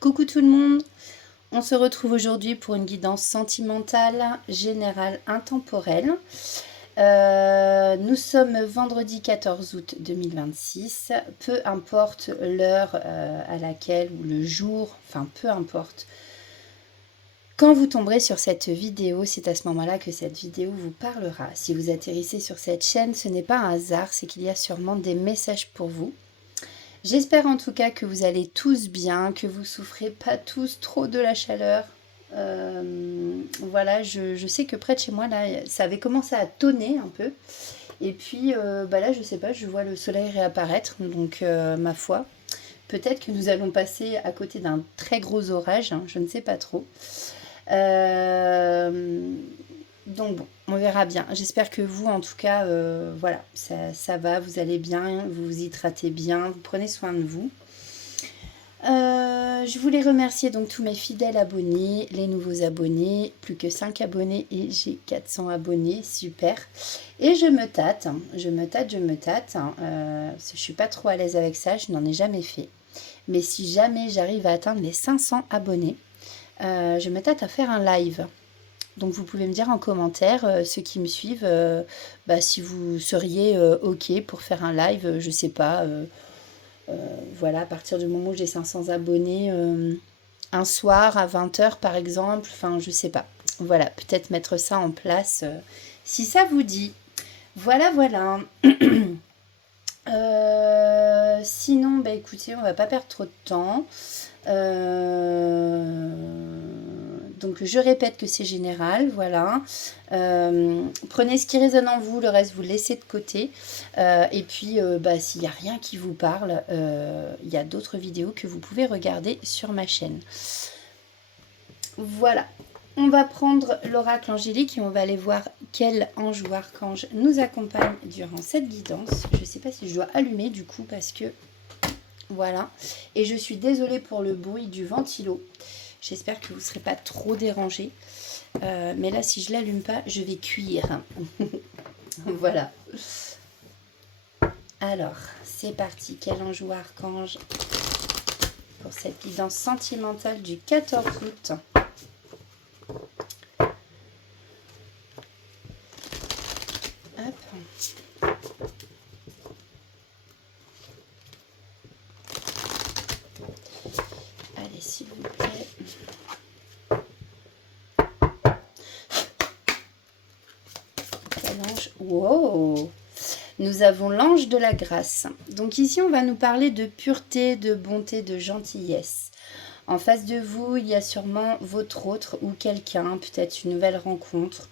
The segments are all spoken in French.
Coucou tout le monde, on se retrouve aujourd'hui pour une guidance sentimentale, générale, intemporelle. Nous sommes vendredi 14 août 2026, peu importe l'heure à laquelle ou le jour, enfin peu importe. Quand vous tomberez sur cette vidéo, c'est à ce moment-là que cette vidéo vous parlera. Si vous atterrissez sur cette chaîne, ce n'est pas un hasard, c'est qu'il y a sûrement des messages pour vous. J'espère en tout cas que vous allez tous bien, que vous souffrez pas tous trop de la chaleur. Voilà, je sais que près de chez moi, là, ça avait commencé à tonner un peu. Et puis là, je sais pas, je vois le soleil réapparaître. Donc, ma foi, peut-être que nous allons passer à côté d'un très gros orage, hein, je ne sais pas trop. Donc bon, on verra bien. J'espère que vous, en tout cas, voilà, ça va, vous allez bien, vous vous hydratez bien, vous prenez soin de vous. Je voulais remercier donc tous mes fidèles abonnés, les nouveaux abonnés, plus que 5 abonnés et j'ai 400 abonnés, super. Et je me tâte, je me tâte, parce que je suis pas trop à l'aise avec ça, je n'en ai jamais fait. Mais si jamais j'arrive à atteindre les 500 abonnés, je me tâte à faire un live. Donc vous pouvez me dire en commentaire, ceux qui me suivent, si vous seriez OK pour faire un live, je sais pas, voilà, à partir du moment où j'ai 500 abonnés, un soir à 20 h par exemple, enfin je sais pas. Voilà, peut-être mettre ça en place si ça vous dit. Voilà, voilà. Sinon, écoutez, on va pas perdre trop de temps. Donc je répète que c'est général, voilà. Prenez ce qui résonne en vous, le reste vous le laissez de côté. Et puis s'il n'y a rien qui vous parle, il y a d'autres vidéos que vous pouvez regarder sur ma chaîne. Voilà. On va prendre l'oracle angélique et on va aller voir quel ange ou archange nous accompagne durant cette guidance. Je ne sais pas si je dois allumer du coup parce que voilà. Et je suis désolée pour le bruit du ventilo. J'espère que vous ne serez pas trop dérangés. Mais là, si je ne l'allume pas, je vais cuire. Voilà. Alors, c'est parti. Quel ange ou archange pour cette guidance sentimentale du 14 août. Hop. Allez, s'il vous plaît. Wow! Nous avons l'ange de la grâce. Donc ici, on va nous parler de pureté, de bonté, de gentillesse. En face de vous, il y a sûrement votre autre ou quelqu'un, peut-être une nouvelle rencontre.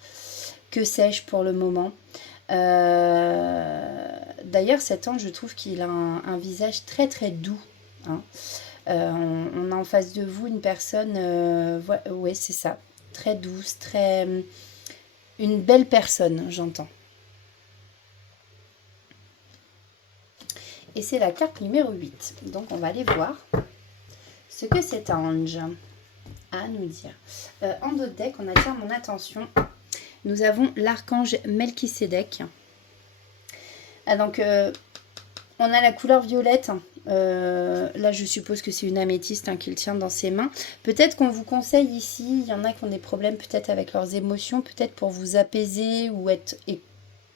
Que sais-je pour le moment. D'ailleurs, cet ange, je trouve qu'il a un visage très très doux. Hein. On a en face de vous une personne, ouais, c'est ça, très douce, très... une belle personne, j'entends. Et c'est la carte numéro 8. Donc on va aller voir ce que cet ange a à nous dire. En d'autres deck, on attire mon attention. Nous avons l'archange Melchisédek. Donc on a la couleur violette. Là je suppose que c'est une améthyste qu'il tient dans ses mains. Peut-être qu'on vous conseille ici, il y en a qui ont des problèmes peut-être avec leurs émotions, peut-être pour vous apaiser ou être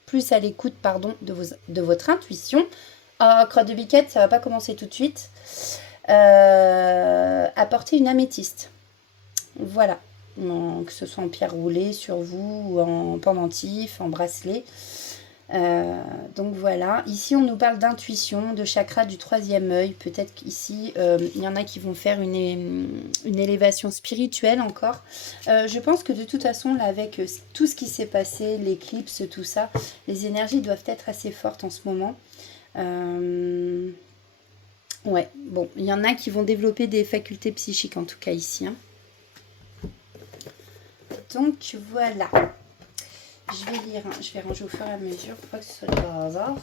plus à l'écoute de votre intuition. Crotte de biquette, ça va pas commencer tout de suite. Apporter une améthyste. Voilà. Que ce soit en pierre roulée sur vous, ou en pendentif, en bracelet. Donc voilà. Ici, on nous parle d'intuition, de chakra du 3e œil. Peut-être qu'ici, il y en a qui vont faire une élévation spirituelle encore. Je pense que de toute façon, là, avec tout ce qui s'est passé, l'éclipse, tout ça, les énergies doivent être assez fortes en ce moment. Ouais, bon, il y en a qui vont développer des facultés psychiques, en tout cas ici. Hein. Donc, voilà. Je vais lire, je vais ranger au fur et à mesure pour pas que ce soit par hasard.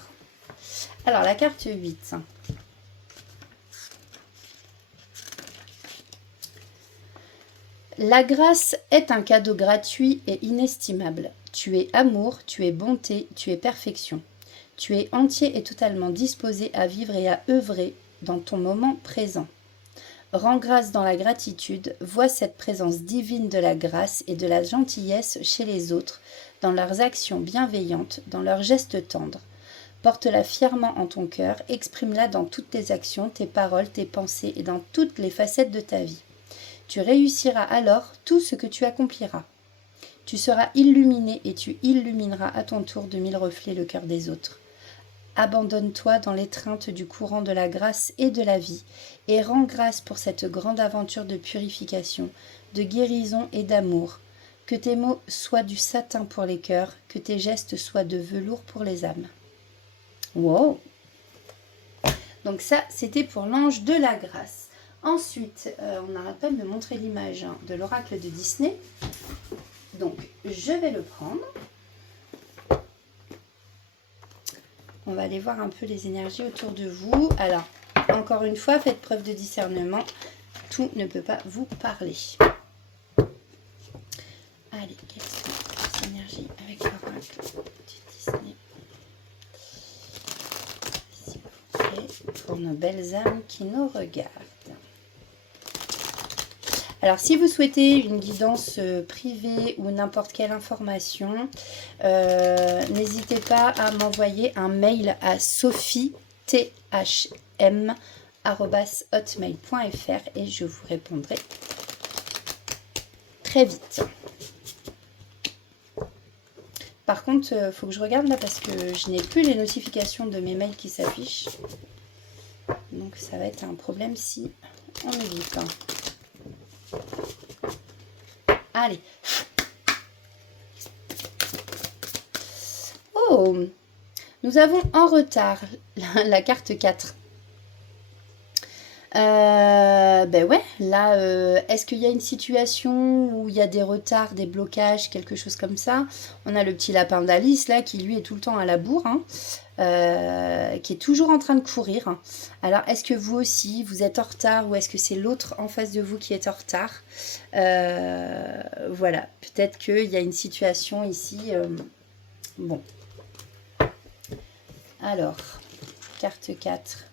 Alors, la carte 8. La grâce est un cadeau gratuit et inestimable. Tu es amour, tu es bonté, tu es perfection. Tu es entier et totalement disposé à vivre et à œuvrer dans ton moment présent. Rends grâce dans la gratitude, vois cette présence divine de la grâce et de la gentillesse chez les autres, dans leurs actions bienveillantes, dans leurs gestes tendres. Porte-la fièrement en ton cœur, exprime-la dans toutes tes actions, tes paroles, tes pensées et dans toutes les facettes de ta vie. Tu réussiras alors tout ce que tu accompliras. Tu seras illuminé et tu illumineras à ton tour de 1000 reflets le cœur des autres. Abandonne-toi dans l'étreinte du courant de la grâce et de la vie, et rends grâce pour cette grande aventure de purification, de guérison et d'amour. Que tes mots soient du satin pour les cœurs, que tes gestes soient de velours pour les âmes. Wow! Donc ça, c'était pour l'ange de la grâce. Ensuite, on n'arrête pas de me montrer l'image de l'oracle de Disney. Donc, je vais le prendre. On va aller voir un peu les énergies autour de vous. Alors, encore une fois, faites preuve de discernement. Tout ne peut pas vous parler. Allez, quelles sont les énergies avec l'oracle de Disney? S'il vous plaît, pour nos belles âmes qui nous regardent. Alors, si vous souhaitez une guidance privée ou n'importe quelle information, n'hésitez pas à m'envoyer un mail à sophiethm@hotmail.fr et je vous répondrai très vite. Par contre, il faut que je regarde là parce que je n'ai plus les notifications de mes mails qui s'affichent. Donc, ça va être un problème si on évite. Allez. Oh, nous avons en retard la carte 4. Ben ouais, là, est-ce qu'il y a une situation où il y a des retards, des blocages, quelque chose comme ça? On a le petit lapin d'Alice là qui lui est tout le temps à la bourre, hein, qui est toujours en train de courir. Alors, est-ce que vous aussi, vous êtes en retard ou est-ce que c'est l'autre en face de vous qui est en retard? Voilà, peut-être qu'il y a une situation ici. Bon. Alors, carte 4.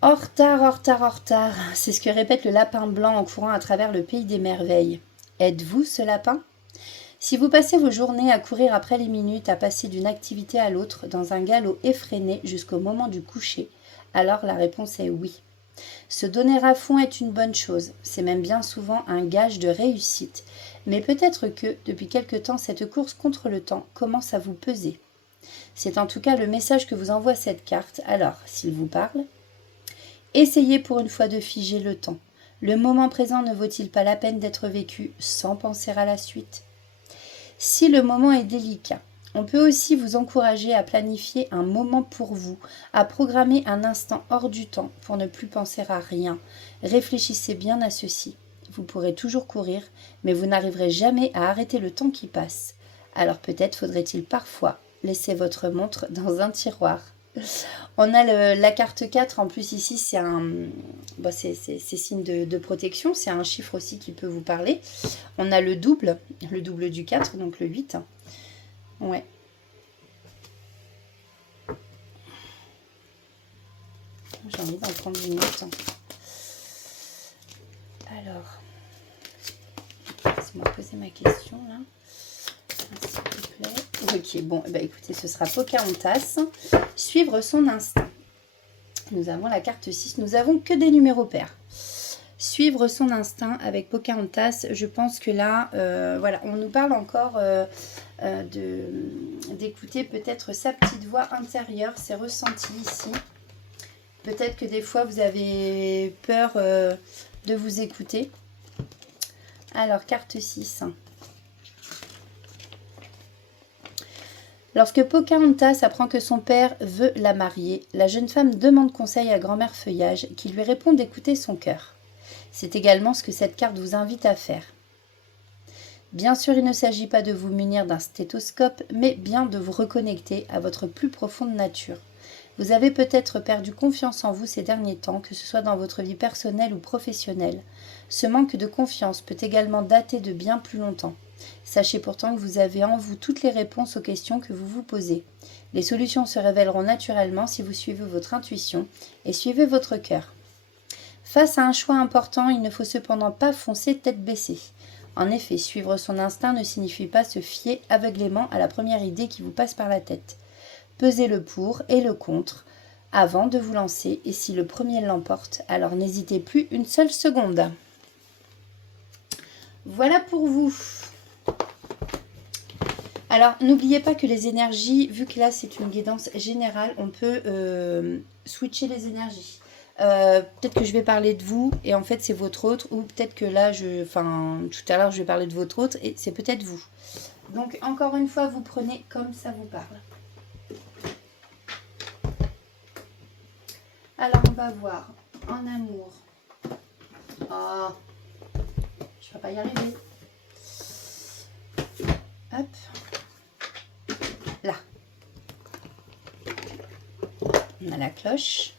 En retard, en retard, en retard. C'est ce que répète le lapin blanc en courant à travers le pays des merveilles. Êtes-vous ce lapin? Si vous passez vos journées à courir après les minutes, à passer d'une activité à l'autre, dans un galop effréné jusqu'au moment du coucher, alors la réponse est oui. Se donner à fond est une bonne chose, c'est même bien souvent un gage de réussite. Mais peut-être que, depuis quelque temps, cette course contre le temps commence à vous peser. C'est en tout cas le message que vous envoie cette carte, alors, s'il vous parle, essayez pour une fois de figer le temps. Le moment présent ne vaut-il pas la peine d'être vécu sans penser à la suite? Si le moment est délicat, on peut aussi vous encourager à planifier un moment pour vous, à programmer un instant hors du temps pour ne plus penser à rien. Réfléchissez bien à ceci. Vous pourrez toujours courir, mais vous n'arriverez jamais à arrêter le temps qui passe. Alors peut-être faudrait-il parfois laisser votre montre dans un tiroir. On a la carte 4, en plus ici c'est un c'est signe de protection, c'est un chiffre aussi qui peut vous parler. On a le double du 4, donc le 8. Ouais. J'ai envie d'en prendre une autre. Alors, laisse-moi poser ma question là. S'il vous plaît. Ok, bon, bah écoutez, ce sera Pocahontas. Suivre son instinct. Nous avons la carte 6. Nous avons que des numéros pairs. Suivre son instinct avec Pocahontas. Je pense que là, voilà, on nous parle encore d'écouter peut-être sa petite voix intérieure, ses ressentis ici. Peut-être que des fois, vous avez peur de vous écouter. Alors, carte 6. Lorsque Pocahontas apprend que son père veut la marier, la jeune femme demande conseil à grand-mère Feuillage qui lui répond d'écouter son cœur. C'est également ce que cette carte vous invite à faire. Bien sûr, il ne s'agit pas de vous munir d'un stéthoscope, mais bien de vous reconnecter à votre plus profonde nature. Vous avez peut-être perdu confiance en vous ces derniers temps, que ce soit dans votre vie personnelle ou professionnelle. Ce manque de confiance peut également dater de bien plus longtemps. Sachez pourtant que vous avez en vous toutes les réponses aux questions que vous vous posez. Les solutions se révéleront naturellement si vous suivez votre intuition et suivez votre cœur. Face à un choix important, il ne faut cependant pas foncer tête baissée. En effet, suivre son instinct ne signifie pas se fier aveuglément à la première idée qui vous passe par la tête. Pesez le pour et le contre avant de vous lancer, et si le premier l'emporte, alors n'hésitez plus une seule seconde. Voilà pour vous. Alors, n'oubliez pas que les énergies, vu que là c'est une guidance générale, on peut switcher les énergies. Peut-être que je vais parler de vous et en fait c'est votre autre, ou peut-être que là, tout à l'heure je vais parler de votre autre et c'est peut-être vous. Donc, encore une fois, vous prenez comme ça vous parle. Alors, on va voir en amour. Oh, je ne vais pas y arriver. Hop. Là. On a la cloche.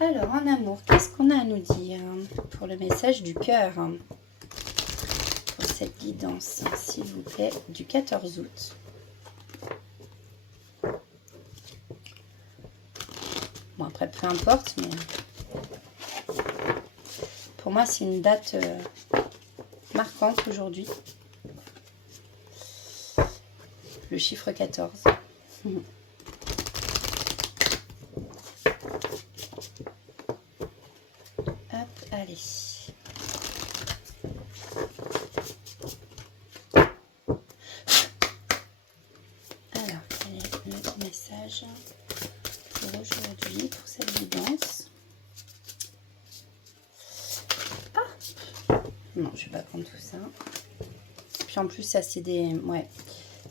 Alors, en amour, qu'est-ce qu'on a à nous dire pour le message du cœur? Pour cette guidance, s'il vous plaît, du 14 août. Bon, après, peu importe, mais pour moi, c'est une date marquante aujourd'hui. Le chiffre 14. Hop, allez. Alors, quel est le message pour aujourd'hui, pour cette guidance? Ah! Non, je ne vais pas prendre tout ça. Puis en plus, ça, c'est des... Ouais,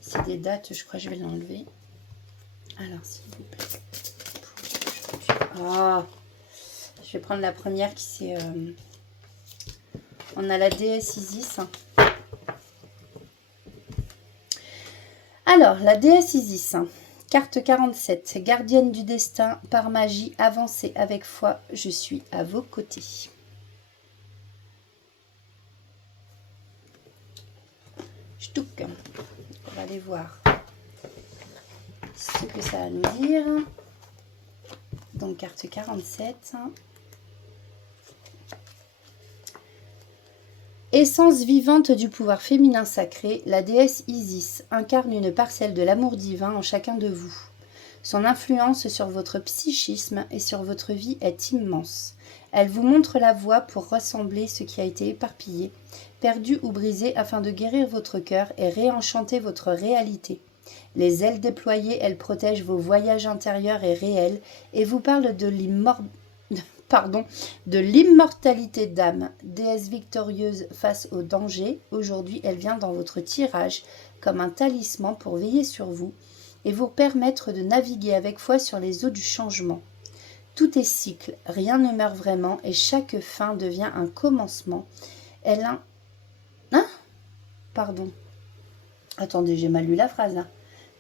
c'est des dates, je crois que je vais l'enlever. Alors, s'il vous plaît. Ah! Je vais prendre la première qui c'est... On a la déesse Isis. Alors, la déesse Isis, carte 47, gardienne du destin, par magie, avancez avec foi, je suis à vos côtés. Ch'touk. On va aller voir ce que ça va nous dire. Donc, carte 47. Essence vivante du pouvoir féminin sacré, la déesse Isis incarne une parcelle de l'amour divin en chacun de vous. Son influence sur votre psychisme et sur votre vie est immense. Elle vous montre la voie pour rassembler ce qui a été éparpillé, perdu ou brisé afin de guérir votre cœur et réenchanter votre réalité. Les ailes déployées, elle protège vos voyages intérieurs et réels et vous parle de l'immortalité d'âme, déesse victorieuse face au danger. Aujourd'hui, elle vient dans votre tirage comme un talisman pour veiller sur vous et vous permettre de naviguer avec foi sur les eaux du changement. Tout est cycle, rien ne meurt vraiment et chaque fin devient un commencement. Pardon. Attendez, j'ai mal lu la phrase là.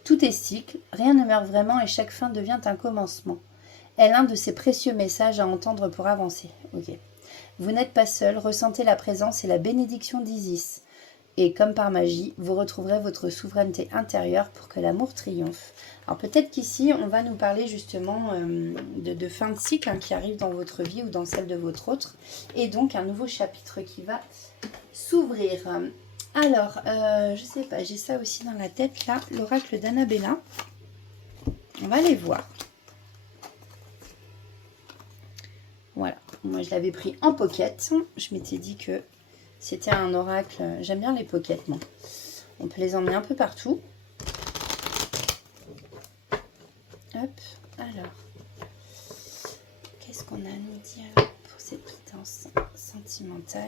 Tout est cycle, rien ne meurt vraiment et chaque fin devient un commencement. Est l'un de ces précieux messages à entendre pour avancer. Ok. Vous n'êtes pas seul, ressentez la présence et la bénédiction d'Isis. Et comme par magie, vous retrouverez votre souveraineté intérieure pour que l'amour triomphe. Alors peut-être qu'ici, on va nous parler justement de fin de cycle qui arrive dans votre vie ou dans celle de votre autre. Et donc un nouveau chapitre qui va s'ouvrir. Alors, je sais pas, j'ai ça aussi dans la tête là, l'oracle d'Annabella. On va aller voir. Voilà, moi je l'avais pris en pocket. Je m'étais dit que c'était un oracle. J'aime bien les pockets, moi. On peut les emmener un peu partout. Hop, alors. Qu'est-ce qu'on a à nous dire pour cette guidance sentimentale?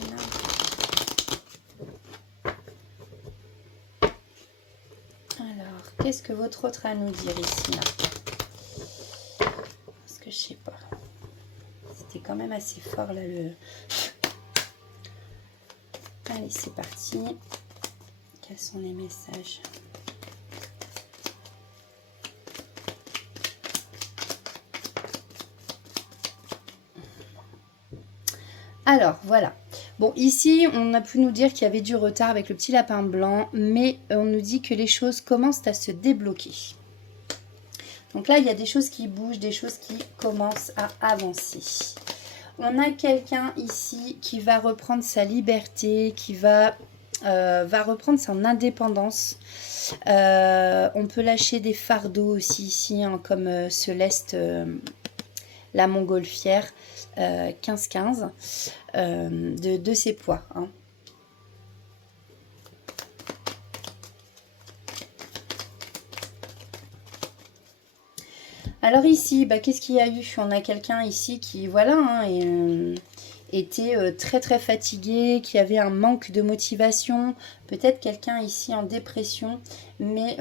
Alors, qu'est-ce que votre autre a à nous dire ici là? Parce que je sais pas. C'était quand même assez fort là le... Allez, c'est parti. Quels sont les messages? Alors, voilà. Bon, ici, on a pu nous dire qu'il y avait du retard avec le petit lapin blanc, mais on nous dit que les choses commencent à se débloquer. Donc là, il y a des choses qui bougent, des choses qui commencent à avancer. On a quelqu'un ici qui va reprendre sa liberté, qui va reprendre son indépendance. On peut lâcher des fardeaux aussi ici, hein, comme Céleste, la montgolfière, 15-15, de ses poids. Hein. Alors ici, bah, qu'est-ce qu'il y a eu? On a quelqu'un ici qui, voilà, hein, était très très fatigué, qui avait un manque de motivation. Peut-être quelqu'un ici en dépression, mais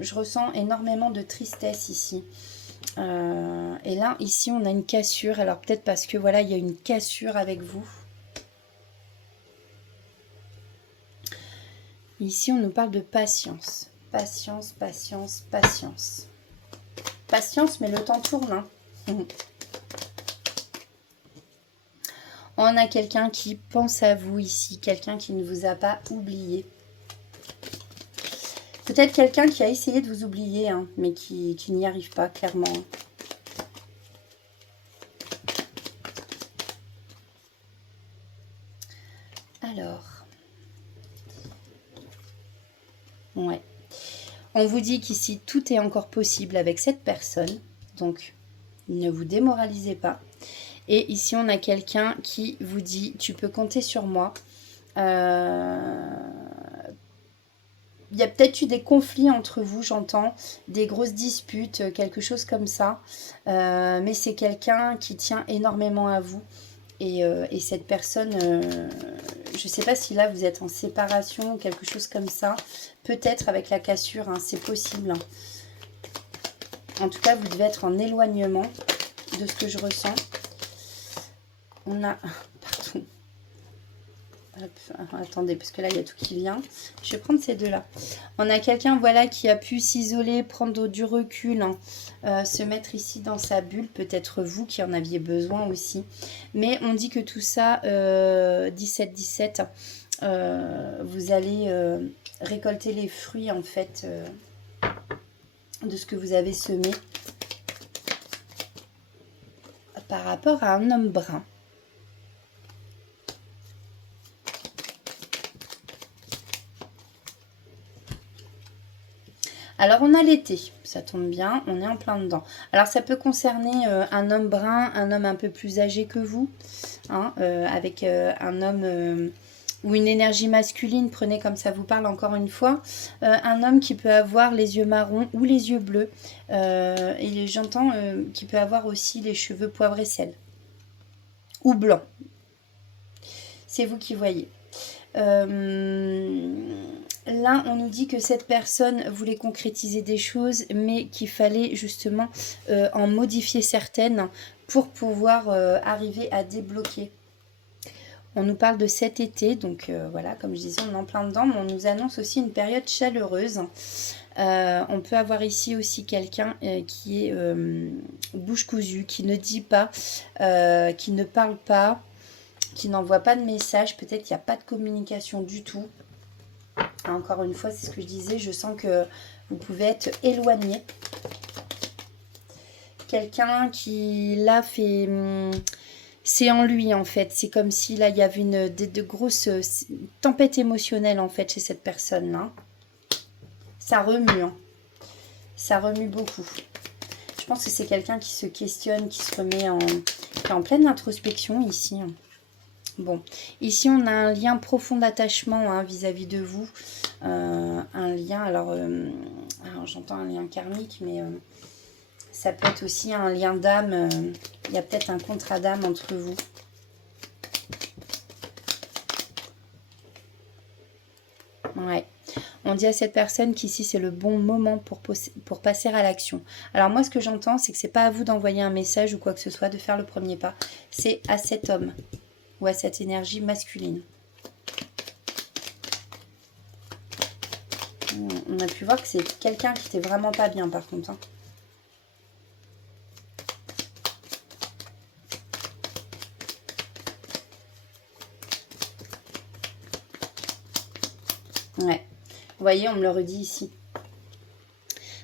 je ressens énormément de tristesse ici. Et là, ici, on a une cassure. Alors peut-être parce que, voilà, il y a une cassure avec vous. Ici, on nous parle de patience. Patience, patience, patience. Patience, mais le temps tourne. Hein. On a quelqu'un qui pense à vous ici, quelqu'un qui ne vous a pas oublié. Peut-être quelqu'un qui a essayé de vous oublier, hein, mais qui n'y arrive pas, clairement. Alors. Ouais. On vous dit qu'ici, tout est encore possible avec cette personne. Donc, ne vous démoralisez pas. Et ici, on a quelqu'un qui vous dit, tu peux compter sur moi. Il y a peut-être eu des conflits entre vous, j'entends. Des grosses disputes, quelque chose comme ça. Mais c'est quelqu'un qui tient énormément à vous. Et cette personne, je ne sais pas si là vous êtes en séparation ou quelque chose comme ça. Peut-être avec la cassure, hein, c'est possible. En tout cas, vous devez être en éloignement de ce que je ressens. On a... Pardon. Hop, attendez, parce que là, il y a tout qui vient. Je vais prendre ces deux-là. On a quelqu'un, voilà, qui a pu s'isoler, prendre du recul, hein, se mettre ici dans sa bulle. Peut-être vous qui en aviez besoin aussi. Mais on dit que tout ça, 17-17, vous allez récolter les fruits, en fait, de ce que vous avez semé par rapport à un homme brun. Alors, on a l'été, ça tombe bien, on est en plein dedans. Alors, ça peut concerner un homme brun, un homme un peu plus âgé que vous, hein, avec un homme ou une énergie masculine, prenez comme ça vous parle encore une fois. Un homme qui peut avoir les yeux marrons ou les yeux bleus, et j'entends qu'il peut avoir aussi les cheveux poivre et sel, ou blanc. C'est vous qui voyez. Là, on nous dit que cette personne voulait concrétiser des choses, mais qu'il fallait justement en modifier certaines pour pouvoir arriver à débloquer. On nous parle de cet été, donc voilà, comme je disais, on est en plein dedans, mais on nous annonce aussi une période chaleureuse. On peut avoir ici aussi quelqu'un qui est bouche cousue, qui ne dit pas, qui ne parle pas, qui n'envoie pas de message. Peut-être qu'il n'y a pas de communication du tout. Encore une fois, c'est ce que je disais, je sens que vous pouvez être éloigné. Quelqu'un qui, là, fait... C'est en lui, en fait. C'est comme si, là, il y avait de grosses tempêtes émotionnelles, en fait, chez cette personne-là. Ça remue, hein. Ça remue beaucoup. Je pense que c'est quelqu'un qui se questionne, qui se remet qui est en pleine introspection, ici, hein. Bon, ici on a un lien profond d'attachement, hein, vis-à-vis de vous. Un lien, alors j'entends un lien karmique, mais ça peut être aussi un lien d'âme. Il y a peut-être un contrat d'âme entre vous. Ouais. On dit à cette personne qu'ici c'est le bon moment pour passer à l'action. Alors moi ce que j'entends, c'est que c'est pas à vous d'envoyer un message ou quoi que ce soit, de faire le premier pas. C'est à cet homme ou à cette énergie masculine. On a pu voir que c'est quelqu'un qui était vraiment pas bien par contre, hein. Ouais, vous voyez, on me le redit ici.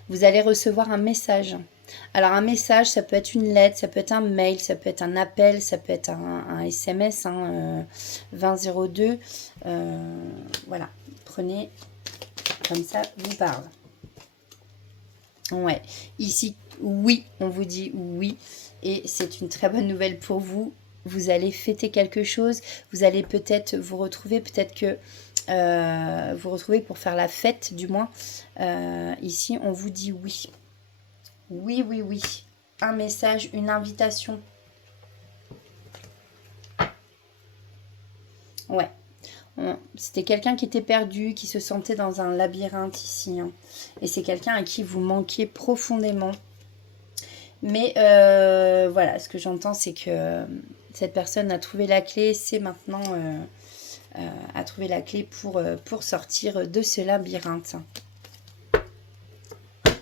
Vous allez recevoir un message. Alors un message, ça peut être une lettre, ça peut être un mail, ça peut être un appel, ça peut être un SMS, 2002. Voilà, prenez comme ça, vous parle. Ouais, ici, oui, on vous dit oui. Et c'est une très bonne nouvelle pour vous. Vous allez fêter quelque chose. Vous allez peut-être vous retrouver, peut-être que vous retrouvez pour faire la fête, du moins. Ici, on vous dit oui. Oui, oui, oui. Un message, une invitation. Ouais. C'était quelqu'un qui était perdu, qui se sentait dans un labyrinthe ici. Hein. Et c'est quelqu'un à qui vous manquiez profondément. Mais voilà, ce que j'entends, c'est que cette personne a trouvé la clé. C'est maintenant a trouvé la clé pour sortir de ce labyrinthe.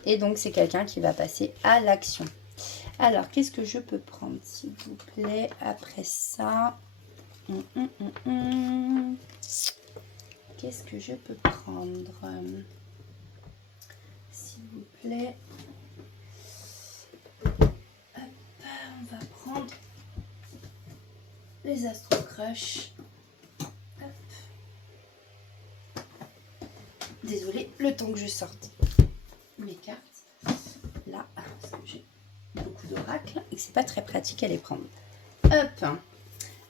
Et donc, c'est quelqu'un qui va passer à l'action. Alors, qu'est-ce que je peux prendre, s'il vous plaît, après ça? Qu'est-ce que je peux prendre, s'il vous plaît? Hop, on va prendre les Astro Crush. Hop. Désolée, le temps que je sorte mes cartes. Là, parce que j'ai beaucoup d'oracles et que c'est pas très pratique à les prendre. Hop.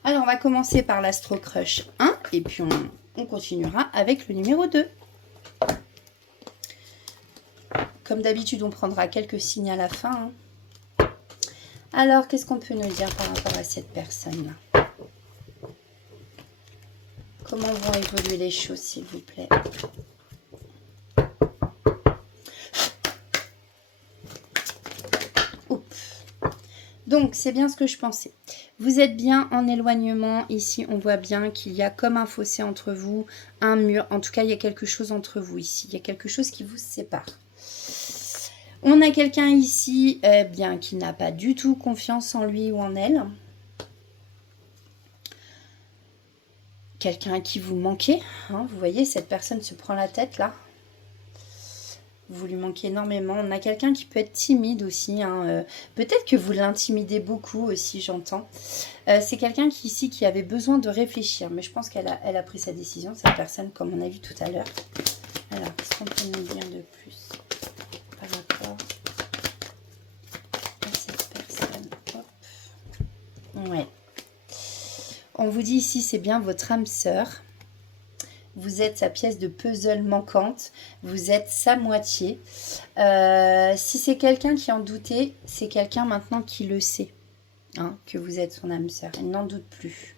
Alors, on va commencer par l'Astro Crush 1 et puis on continuera avec le numéro 2. Comme d'habitude, on prendra quelques signes à la fin. Hein. Alors, qu'est-ce qu'on peut nous dire par rapport à cette personne-là? Comment vont évoluer les choses, s'il vous plaît? Donc, c'est bien ce que je pensais. Vous êtes bien en éloignement. Ici, on voit bien qu'il y a comme un fossé entre vous, un mur. En tout cas, il y a quelque chose entre vous ici. Il y a quelque chose qui vous sépare. On a quelqu'un ici bien, qui n'a pas du tout confiance en lui ou en elle. Quelqu'un à qui vous manquez. Hein, vous voyez, cette personne se prend la tête là. Vous lui manquez énormément. On a quelqu'un qui peut être timide aussi. Hein. Peut-être que vous l'intimidez beaucoup aussi, j'entends. C'est quelqu'un qui avait besoin de réfléchir. Mais je pense qu'elle a pris sa décision, cette personne, comme on a vu tout à l'heure. Alors, qu'est-ce qu'on peut nous dire de plus par rapport à cette personne? Hop. Ouais. On vous dit ici, c'est bien votre âme sœur. Vous êtes sa pièce de puzzle manquante, vous êtes sa moitié. Si c'est quelqu'un qui en doutait, c'est quelqu'un maintenant qui le sait, hein, que vous êtes son âme sœur. Elle n'en doute plus.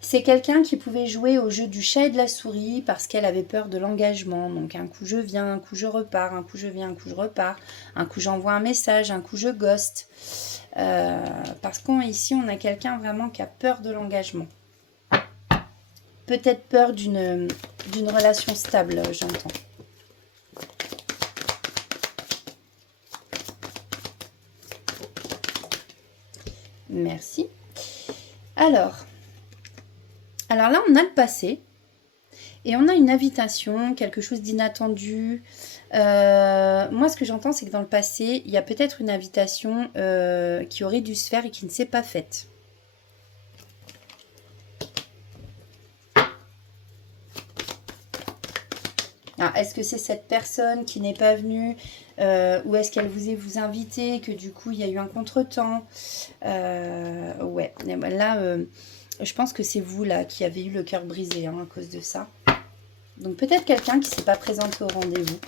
C'est quelqu'un qui pouvait jouer au jeu du chat et de la souris parce qu'elle avait peur de l'engagement. Donc un coup je viens, un coup je repars, un coup je viens, un coup je repars, un coup j'envoie un message, un coup je ghost. Parce qu'ici on a quelqu'un vraiment qui a peur de l'engagement. Peut-être peur d'une relation stable, j'entends. Merci. Alors là, on a le passé. Et on a une invitation, quelque chose d'inattendu. Moi, ce que j'entends, c'est que dans le passé, il y a peut-être une invitation qui aurait dû se faire et qui ne s'est pas faite. Est-ce que c'est cette personne qui n'est pas venue ou est-ce qu'elle vous invité, que du coup il y a eu un contretemps? Ouais, là je pense que c'est vous là qui avez eu le cœur brisé hein, à cause de ça. Donc peut-être quelqu'un qui ne s'est pas présenté au rendez-vous.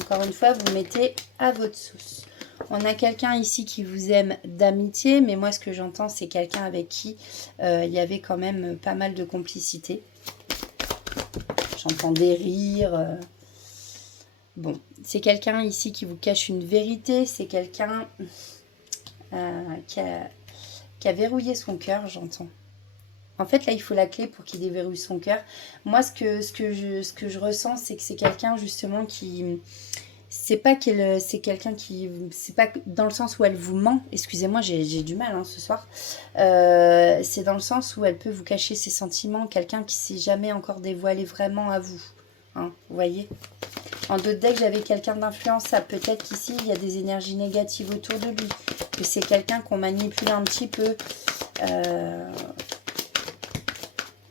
Encore une fois, vous mettez à votre sauce. On a quelqu'un ici qui vous aime d'amitié, mais moi ce que j'entends c'est quelqu'un avec qui il y avait quand même pas mal de complicité. J'entends des rires. Bon, c'est quelqu'un ici qui vous cache une vérité. C'est quelqu'un qui a verrouillé son cœur, j'entends. En fait, là, il faut la clé pour qu'il déverrouille son cœur. Moi, ce que je ressens, c'est que c'est quelqu'un, justement, qui... C'est pas qu'elle... C'est quelqu'un qui... C'est pas dans le sens où elle vous ment. Excusez-moi, j'ai du mal hein, ce soir. C'est dans le sens où elle peut vous cacher ses sentiments. Quelqu'un qui s'est jamais encore dévoilé vraiment à vous. Hein, vous voyez ? En d'autres decks, j'avais quelqu'un d'influençable. Peut-être qu'ici, il y a des énergies négatives autour de lui. Que c'est quelqu'un qu'on manipule un petit peu.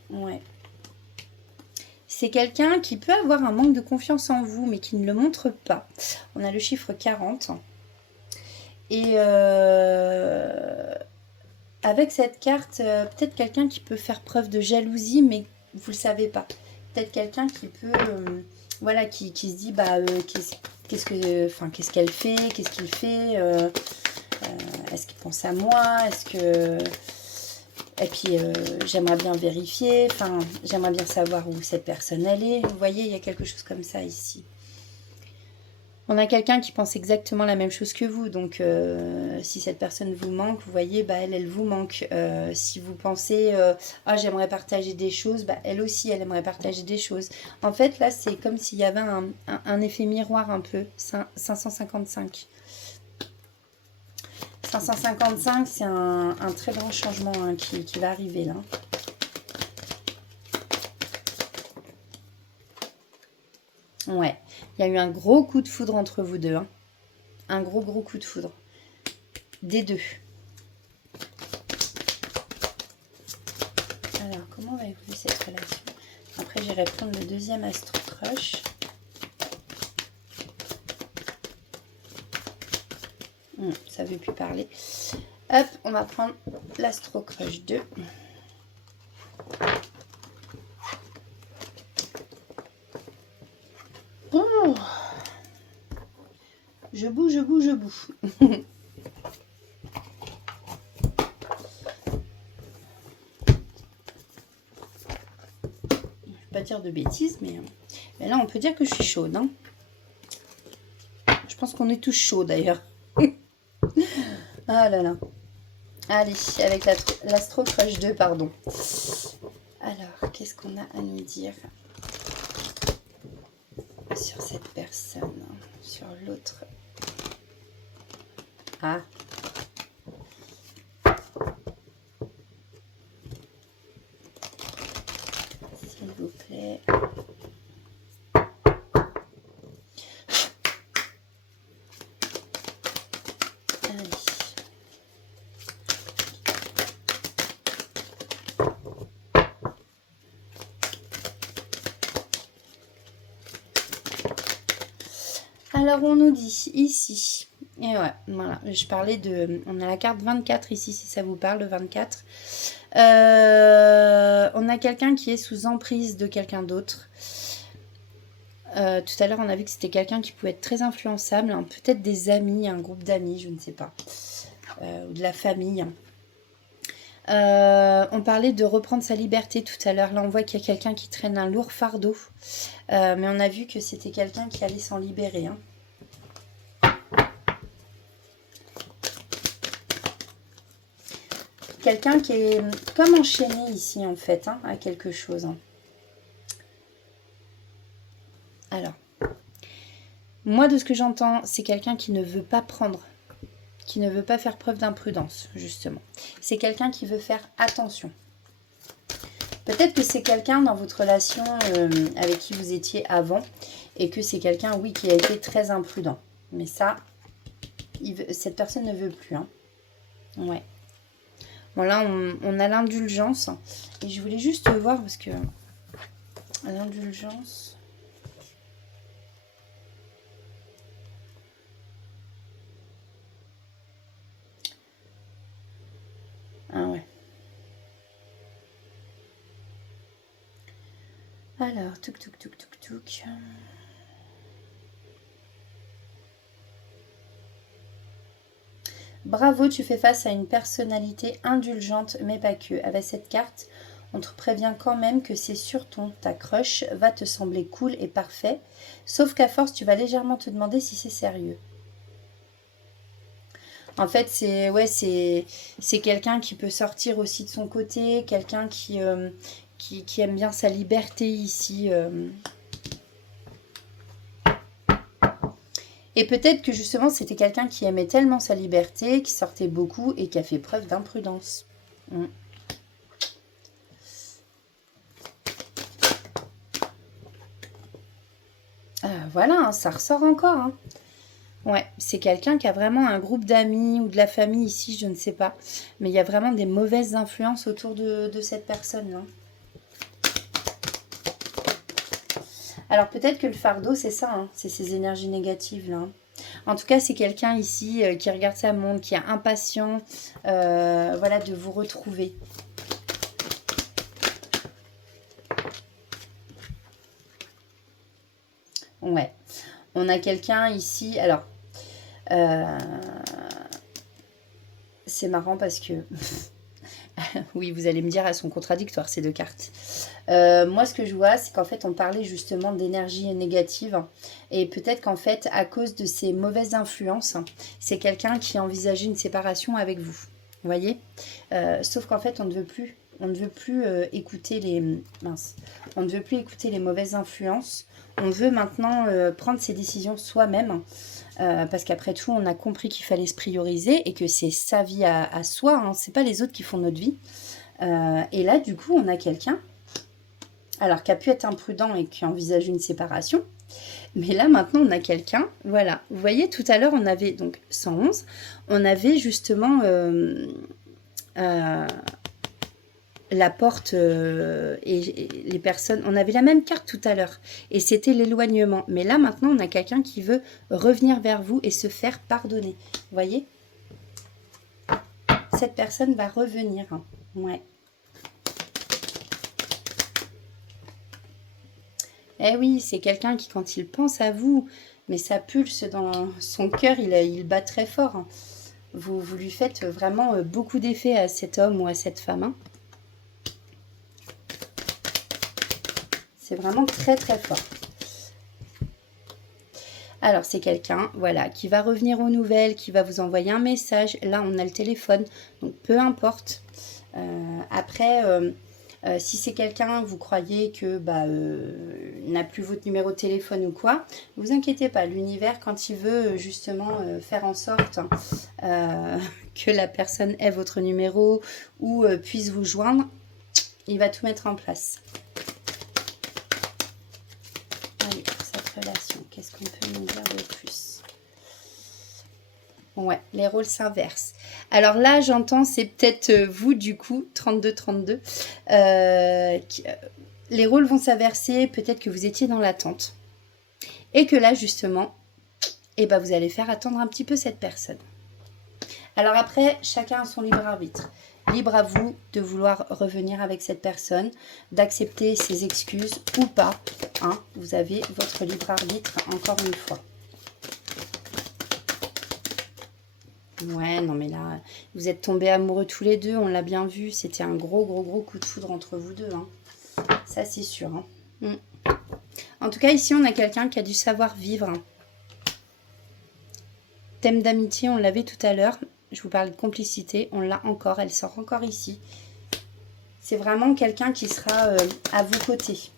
Ouais. C'est quelqu'un qui peut avoir un manque de confiance en vous, mais qui ne le montre pas. On a le chiffre 40. Et avec cette carte, peut-être quelqu'un qui peut faire preuve de jalousie, mais vous ne le savez pas. Peut-être quelqu'un qui peut, voilà, qui se dit, bah, qu'est-ce qu'elle fait, qu'est-ce qu'il fait, est-ce qu'il pense à moi, est-ce que... Et puis, j'aimerais bien vérifier, enfin, j'aimerais bien savoir où cette personne elle est. Vous voyez, il y a quelque chose comme ça ici. On a quelqu'un qui pense exactement la même chose que vous. Donc, si cette personne vous manque, vous voyez, bah, elle vous manque. Si vous pensez, ah, j'aimerais partager des choses, bah, elle aussi, elle aimerait partager des choses. En fait, là, c'est comme s'il y avait un effet miroir un peu. 555. 555, c'est un très grand changement hein, qui va arriver là. Ouais, il y a eu un gros coup de foudre entre vous deux. Hein. Un gros coup de foudre. Des deux. Alors, comment va évoluer cette relation? Après, j'irai prendre le deuxième Astro Crush. Ça ne veut plus parler. Hop, on va prendre l'Astro Crush 2. Oh, je boue, je boue, je boue. Pas dire de bêtises, mais là, on peut dire que je suis chaude. Hein. Je pense qu'on est tous chauds, d'ailleurs. Ah là là. Allez, avec l'Astro Crush 2, pardon. Alors, qu'est-ce qu'on a à nous dire sur cette personne, sur l'autre? Ah. S'il vous plaît. Allez. Alors, on nous dit ici, et ouais, voilà, je parlais de, on a la carte 24 ici, si ça vous parle, le 24. On a quelqu'un qui est sous emprise de quelqu'un d'autre. Tout à l'heure, on a vu que c'était quelqu'un qui pouvait être très influençable, hein, peut-être des amis, un groupe d'amis, je ne sais pas, ou de la famille. On parlait de reprendre sa liberté tout à l'heure. Là, on voit qu'il y a quelqu'un qui traîne un lourd fardeau. Mais on a vu que c'était quelqu'un qui allait s'en libérer. Hein. Quelqu'un qui est comme enchaîné ici, en fait, hein, à quelque chose. Hein. Alors, moi, de ce que j'entends, c'est quelqu'un qui ne veut pas prendre, qui ne veut pas faire preuve d'imprudence, justement. C'est quelqu'un qui veut faire attention. Peut-être que c'est quelqu'un dans votre relation avec qui vous étiez avant et que c'est quelqu'un, oui, qui a été très imprudent. Mais ça, cette personne ne veut plus. Hein. Ouais. Bon, là, on a l'indulgence. Et je voulais juste voir parce que l'indulgence... Ah ouais. Alors, touc, touc, touc, touc, touc. Bravo, tu fais face à une personnalité indulgente, mais pas que. Avec cette carte, on te prévient quand même que c'est sur ta crush va te sembler cool et parfait. Sauf qu'à force, tu vas légèrement te demander si c'est sérieux. En fait, c'est quelqu'un qui peut sortir aussi de son côté, quelqu'un qui aime bien sa liberté ici. Et peut-être que justement, c'était quelqu'un qui aimait tellement sa liberté, qui sortait beaucoup et qui a fait preuve d'imprudence. Voilà, hein, ça ressort encore. Hein. Ouais, c'est quelqu'un qui a vraiment un groupe d'amis ou de la famille ici, je ne sais pas. Mais il y a vraiment des mauvaises influences autour de cette personne-là. Alors peut-être que le fardeau, c'est ça, hein, c'est ces énergies négatives là. En tout cas, c'est quelqu'un ici qui regarde sa montre, qui est impatient, voilà, de vous retrouver. Ouais, on a quelqu'un ici, alors, c'est marrant parce que, oui, vous allez me dire, elles sont contradictoires ces deux cartes. Moi, ce que je vois, c'est qu'en fait, on parlait justement d'énergie négative. Et peut-être qu'en fait, à cause de ces mauvaises influences, c'est quelqu'un qui envisageait une séparation avec vous. Vous voyez, sauf qu'en fait, on ne veut plus. On ne veut plus écouter les... Mince. On ne veut plus écouter les mauvaises influences. On veut maintenant prendre ses décisions soi-même. Parce qu'après tout, on a compris qu'il fallait se prioriser et que c'est sa vie à soi. Hein, c'est pas les autres qui font notre vie. Et là, du coup, on a quelqu'un alors qui a pu être imprudent et qui envisage une séparation. Mais là, maintenant, on a quelqu'un, voilà. Vous voyez, tout à l'heure, on avait donc 111. On avait justement la porte et les personnes. On avait la même carte tout à l'heure. Et c'était l'éloignement. Mais là, maintenant, on a quelqu'un qui veut revenir vers vous et se faire pardonner. Vous voyez, cette personne va revenir. Ouais. Eh oui, c'est quelqu'un qui, quand il pense à vous, mais ça pulse dans son cœur, il bat très fort. Hein. Vous lui faites vraiment beaucoup d'effets à cet homme ou à cette femme. Hein. C'est vraiment très très fort. Alors, c'est quelqu'un, voilà, qui va revenir aux nouvelles, qui va vous envoyer un message. Là, on a le téléphone, donc peu importe. Après... si c'est quelqu'un, vous croyez que n'a plus votre numéro de téléphone ou quoi, ne vous inquiétez pas. L'univers, quand il veut justement faire en sorte que la personne ait votre numéro ou puisse vous joindre, il va tout mettre en place. Allez, pour cette relation, qu'est-ce qu'on peut nous dire de plus? Ouais, les rôles s'inversent. Alors là, j'entends, c'est peut-être vous, du coup, 32-32. Les rôles vont s'inverser, peut-être que vous étiez dans l'attente. Et que là, justement, vous allez faire attendre un petit peu cette personne. Alors après, chacun a son libre arbitre. Libre à vous de vouloir revenir avec cette personne, d'accepter ses excuses ou pas. Hein, vous avez votre libre arbitre, encore une fois. Ouais, non mais là, vous êtes tombés amoureux tous les deux, on l'a bien vu. C'était un gros coup de foudre entre vous deux. Hein. Ça, c'est sûr. Hein. En tout cas, ici, on a quelqu'un qui a du savoir-vivre. Thème d'amitié, on l'avait tout à l'heure. Je vous parlais de complicité, on l'a encore. Elle sort encore ici. C'est vraiment quelqu'un qui sera à vos côtés.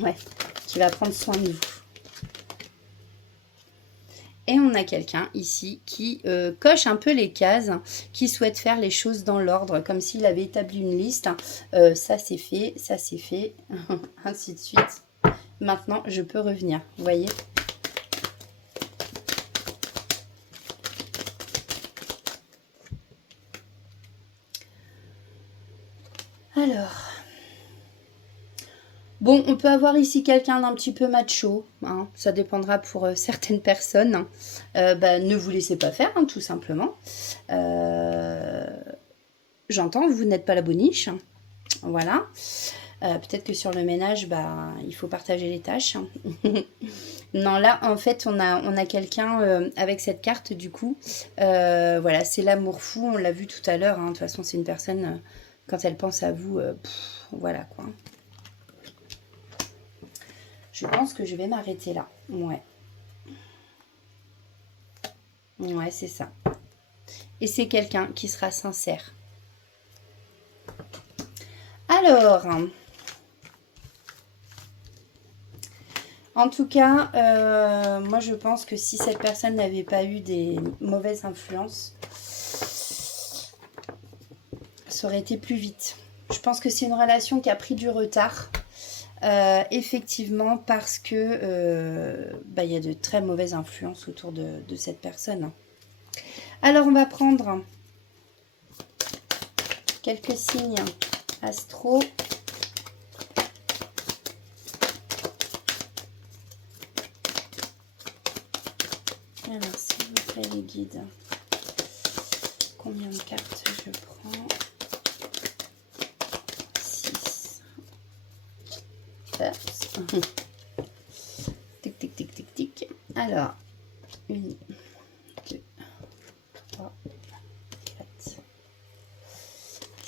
Ouais, qui va prendre soin de vous. Et on a quelqu'un ici qui coche un peu les cases, qui souhaite faire les choses dans l'ordre, comme s'il avait établi une liste. Ça c'est fait, ainsi de suite. Maintenant, je peux revenir, vous voyez ? Alors... Bon, on peut avoir ici quelqu'un d'un petit peu macho, hein, ça dépendra pour certaines personnes. Ne vous laissez pas faire, hein, tout simplement. J'entends, vous n'êtes pas la boniche. Voilà. Peut-être que sur le ménage, il faut partager les tâches. Non, là, en fait, on a quelqu'un avec cette carte, du coup. Voilà, c'est l'amour fou, on l'a vu tout à l'heure. Hein. De toute façon, c'est une personne, quand elle pense à vous, voilà, quoi. Je pense que je vais m'arrêter là. Ouais. Ouais, c'est ça. Et c'est quelqu'un qui sera sincère. Alors, en tout cas, moi je pense que si cette personne n'avait pas eu des mauvaises influences, ça aurait été plus vite. Je pense que c'est une relation qui a pris du retard. Effectivement, parce que il y a de très mauvaises influences autour de cette personne. Alors, on va prendre quelques signes astro. Alors, s'il vous plaît, les guides, combien de cartes je prends? 6. Tic, tic, tic, tic, tic. Alors, 1, 2, 3, 4,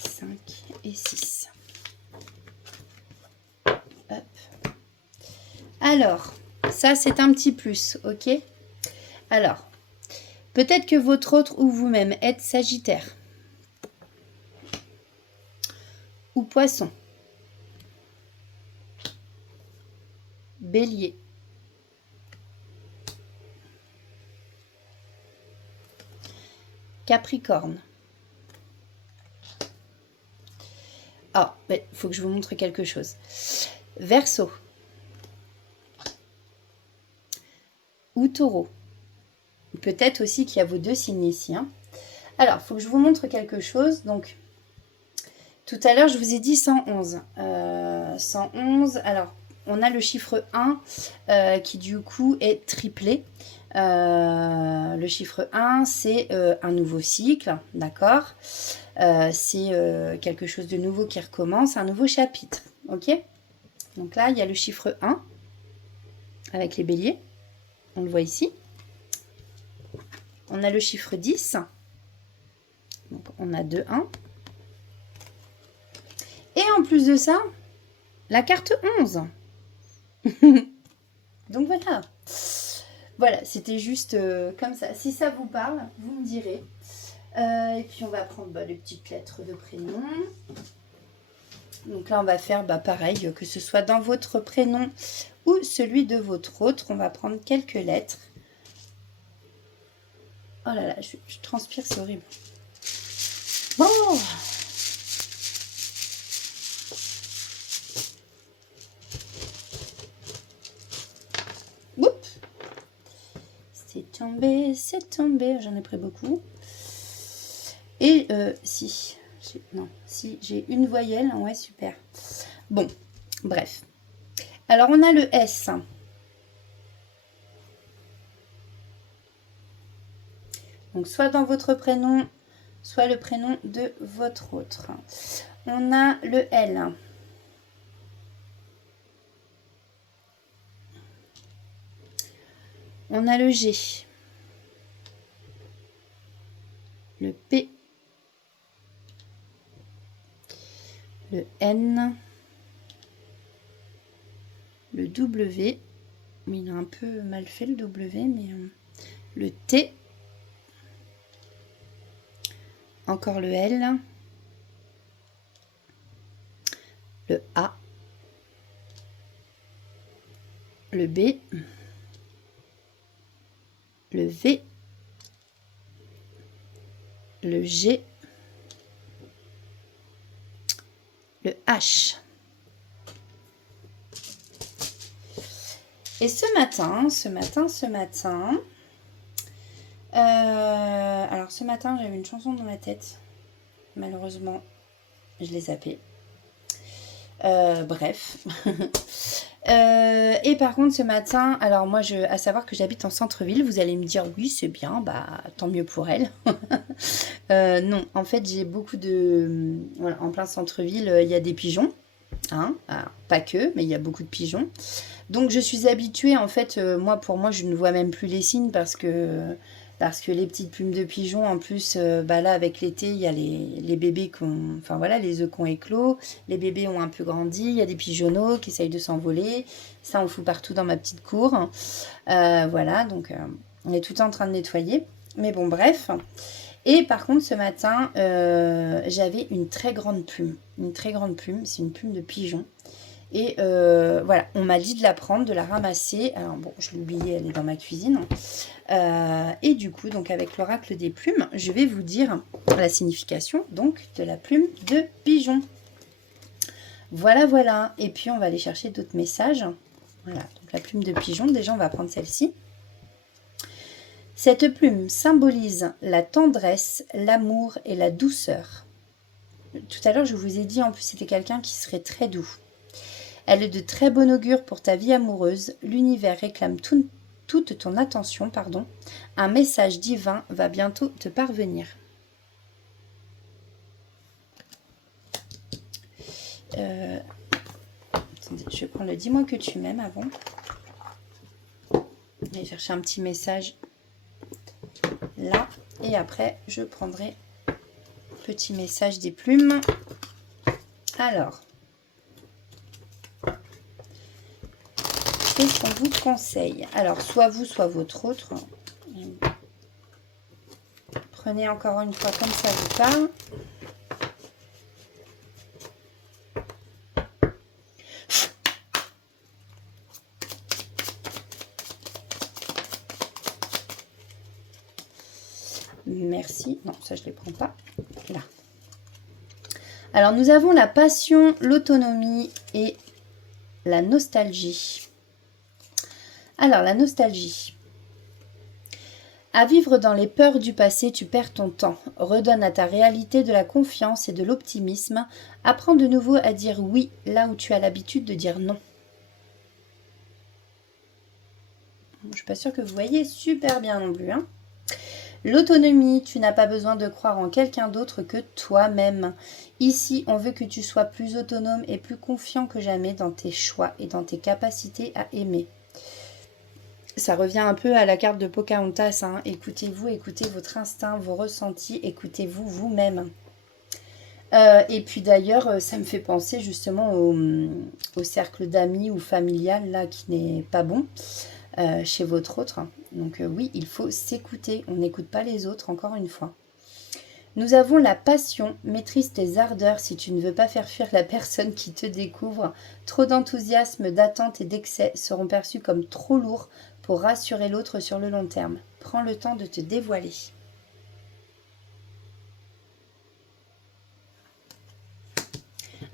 5 et 6. Hop. Alors, ça, c'est un petit plus, ok? Alors, peut-être que votre autre ou vous-même êtes Sagittaire ou Poisson, Bélier, Capricorne. Ah, il faut que je vous montre quelque chose. Verseau ou Taureau. Peut-être aussi qu'il y a vos deux signes ici. Hein. Alors, il faut que je vous montre quelque chose. Donc, tout à l'heure, je vous ai dit 111. 111, alors, on a le chiffre 1 qui, du coup, est triplé. Le chiffre 1, c'est un nouveau cycle, d'accord? C'est quelque chose de nouveau qui recommence, un nouveau chapitre, ok? Donc là, il y a le chiffre 1 avec les béliers. On le voit ici. On a le chiffre 10. Donc, on a 2, 1. Et en plus de ça, la carte 11. Donc, voilà. Voilà, c'était juste comme ça. Si ça vous parle, vous me direz. Et puis, on va prendre les petites lettres de prénom. Donc là, on va faire pareil, que ce soit dans votre prénom ou celui de votre autre. On va prendre quelques lettres. Oh là là, je transpire, c'est horrible. Bon. Oups. C'est tombé. J'en ai pris beaucoup. Et si j'ai une voyelle, ouais, super. Bon, bref. Alors, on a le S. Donc, soit dans votre prénom, soit le prénom de votre autre. On a le L. On a le G. Le P. Le N. Le W. Mais il a un peu mal fait le W, mais le T. Encore le L, le A, le B, le V, le G, le H. Et ce matin, alors ce matin j'avais une chanson dans la tête, malheureusement je l'ai zappée, bref. Et par contre ce matin, alors moi à savoir que j'habite en centre-ville, vous allez me dire oui c'est bien, tant mieux pour elle. Non, en fait j'ai beaucoup de, voilà, en plein centre-ville il y a des pigeons, hein, alors, pas que, mais il y a beaucoup de pigeons. Donc je suis habituée en fait, pour moi je ne vois même plus les signes parce que les petites plumes de pigeons, en plus, là, avec l'été, il y a les bébés qui ont... Enfin, voilà, les œufs qui ont éclos. Les bébés ont un peu grandi. Il y a des pigeonneaux qui essayent de s'envoler. Ça, on fout partout dans ma petite cour. Voilà, donc, on est tout en train de nettoyer. Mais bon, bref. Et par contre, ce matin, j'avais une très grande plume. Une très grande plume. C'est une plume de pigeon. Et voilà, on m'a dit de la prendre, de la ramasser. Alors bon, je l'ai oubliée, elle est dans ma cuisine. Et du coup, donc avec l'oracle des plumes, je vais vous dire la signification donc de la plume de pigeon. Voilà, voilà. Et puis, on va aller chercher d'autres messages. Voilà, donc la plume de pigeon. Déjà, on va prendre celle-ci. Cette plume symbolise la tendresse, l'amour et la douceur. Tout à l'heure, je vous ai dit, en plus, c'était quelqu'un qui serait très doux. Elle est de très bon augure pour ta vie amoureuse. L'univers réclame toute ton attention, pardon. Un message divin va bientôt te parvenir. Attendez, je vais prendre le dis-moi que tu m'aimes avant. Je vais chercher un petit message là. Et après, je prendrai petit message des plumes. Alors, qu'est-ce qu'on vous conseille? Alors, soit vous, soit votre autre. Prenez encore une fois comme ça vous parle. Merci. Non, ça, je ne les prends pas. Là. Alors, nous avons la passion, l'autonomie et la nostalgie. Alors, la nostalgie. À vivre dans les peurs du passé, tu perds ton temps. Redonne à ta réalité de la confiance et de l'optimisme. Apprends de nouveau à dire oui là où tu as l'habitude de dire non. Je ne suis pas sûre que vous voyez super bien non plus. Hein. L'autonomie, tu n'as pas besoin de croire en quelqu'un d'autre que toi-même. Ici, on veut que tu sois plus autonome et plus confiant que jamais dans tes choix et dans tes capacités à aimer. Ça revient un peu à la carte de Pocahontas. Hein. Écoutez-vous, écoutez votre instinct, vos ressentis, écoutez-vous vous-même. Et puis d'ailleurs, ça me fait penser justement au cercle d'amis ou familial là qui n'est pas bon. Chez votre autre. Donc oui, il faut s'écouter. On n'écoute pas les autres, encore une fois. Nous avons la passion. Maîtrise tes ardeurs si tu ne veux pas faire fuir la personne qui te découvre. Trop d'enthousiasme, d'attente et d'excès seront perçus comme trop lourds pour rassurer l'autre sur le long terme. Prends le temps de te dévoiler.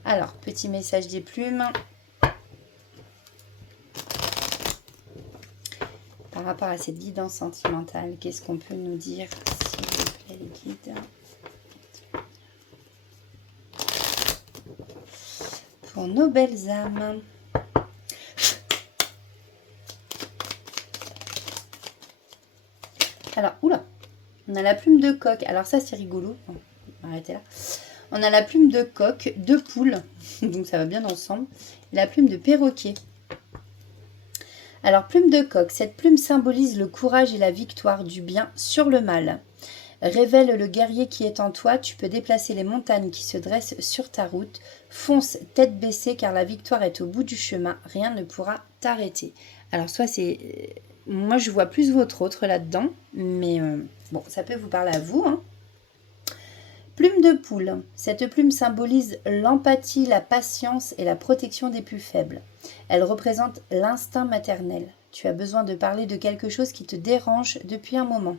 Alors, petit message des plumes. Par rapport à cette guidance sentimentale, qu'est-ce qu'on peut nous dire, s'il vous plaît, les guides? Pour nos belles âmes. Alors, oula, on a la plume de coq. Alors ça, c'est rigolo. Bon, arrêtez là. On a la plume de coq, de poule, donc ça va bien ensemble. Et la plume de perroquet. Alors, plume de coq, cette plume symbolise le courage et la victoire du bien sur le mal. Révèle le guerrier qui est en toi, tu peux déplacer les montagnes qui se dressent sur ta route. Fonce tête baissée car la victoire est au bout du chemin, rien ne pourra t'arrêter. Alors, soit c'est... Moi, je vois plus votre autre là-dedans, mais bon, ça peut vous parler à vous, hein. Plume de poule. Cette plume symbolise l'empathie, la patience et la protection des plus faibles. Elle représente l'instinct maternel. Tu as besoin de parler de quelque chose qui te dérange depuis un moment.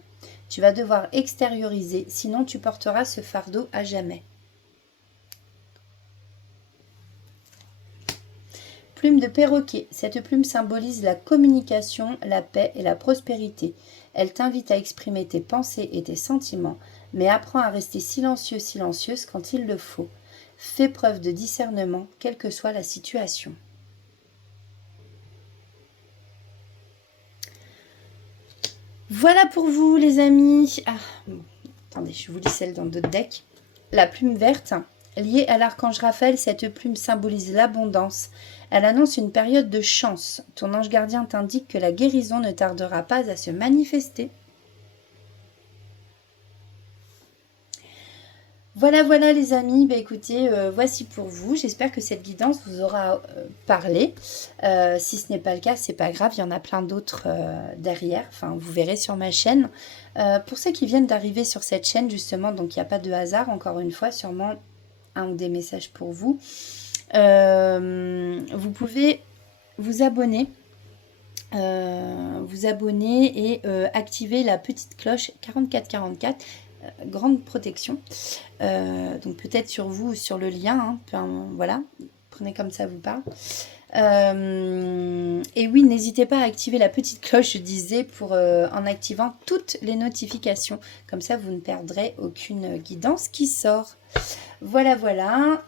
Tu vas devoir extérioriser, sinon tu porteras ce fardeau à jamais. Plume de perroquet. Cette plume symbolise la communication, la paix et la prospérité. Elle t'invite à exprimer tes pensées et tes sentiments, mais apprends à rester silencieux, silencieuse quand il le faut. Fais preuve de discernement, quelle que soit la situation. Voilà pour vous, les amis. Ah, bon, attendez, je vous lis celle dans d'autres decks. La plume verte, liée à l'archange Raphaël, cette plume symbolise l'abondance. Elle annonce une période de chance. Ton ange gardien t'indique que la guérison ne tardera pas à se manifester. Voilà, voilà les amis, bah, écoutez, voici pour vous. J'espère que cette guidance vous aura parlé. Si ce n'est pas le cas, c'est pas grave, il y en a plein d'autres derrière. Enfin, vous verrez sur ma chaîne. Pour ceux qui viennent d'arriver sur cette chaîne, justement, donc il n'y a pas de hasard, encore une fois, sûrement un ou des messages pour vous. Vous pouvez vous abonner. Et activer la petite cloche 4444. Grande protection, donc peut-être sur vous ou sur le lien, hein, voilà, prenez comme ça vous parle. Et oui, n'hésitez pas à activer la petite cloche, je disais, pour en activant toutes les notifications. Comme ça, vous ne perdrez aucune guidance qui sort. Voilà, voilà.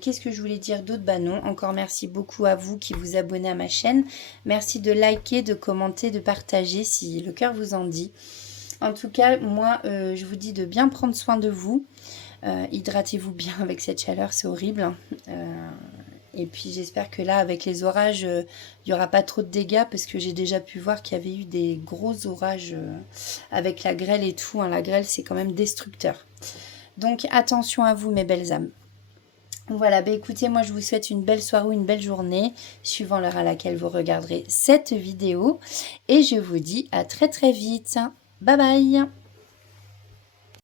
Qu'est-ce que je voulais dire d'autre? Bah non, encore merci beaucoup à vous qui vous abonnez à ma chaîne. Merci de liker, de commenter, de partager si le cœur vous en dit. En tout cas, moi, je vous dis de bien prendre soin de vous. Hydratez-vous bien avec cette chaleur, c'est horrible. Et puis j'espère que là, avec les orages, il n'y aura pas trop de dégâts parce que j'ai déjà pu voir qu'il y avait eu des gros orages avec la grêle et tout. Hein. La grêle, c'est quand même destructeur. Donc attention à vous, mes belles âmes. Voilà, bah écoutez, moi je vous souhaite une belle soirée ou une belle journée, suivant l'heure à laquelle vous regarderez cette vidéo. Et je vous dis à très très vite. Bye bye!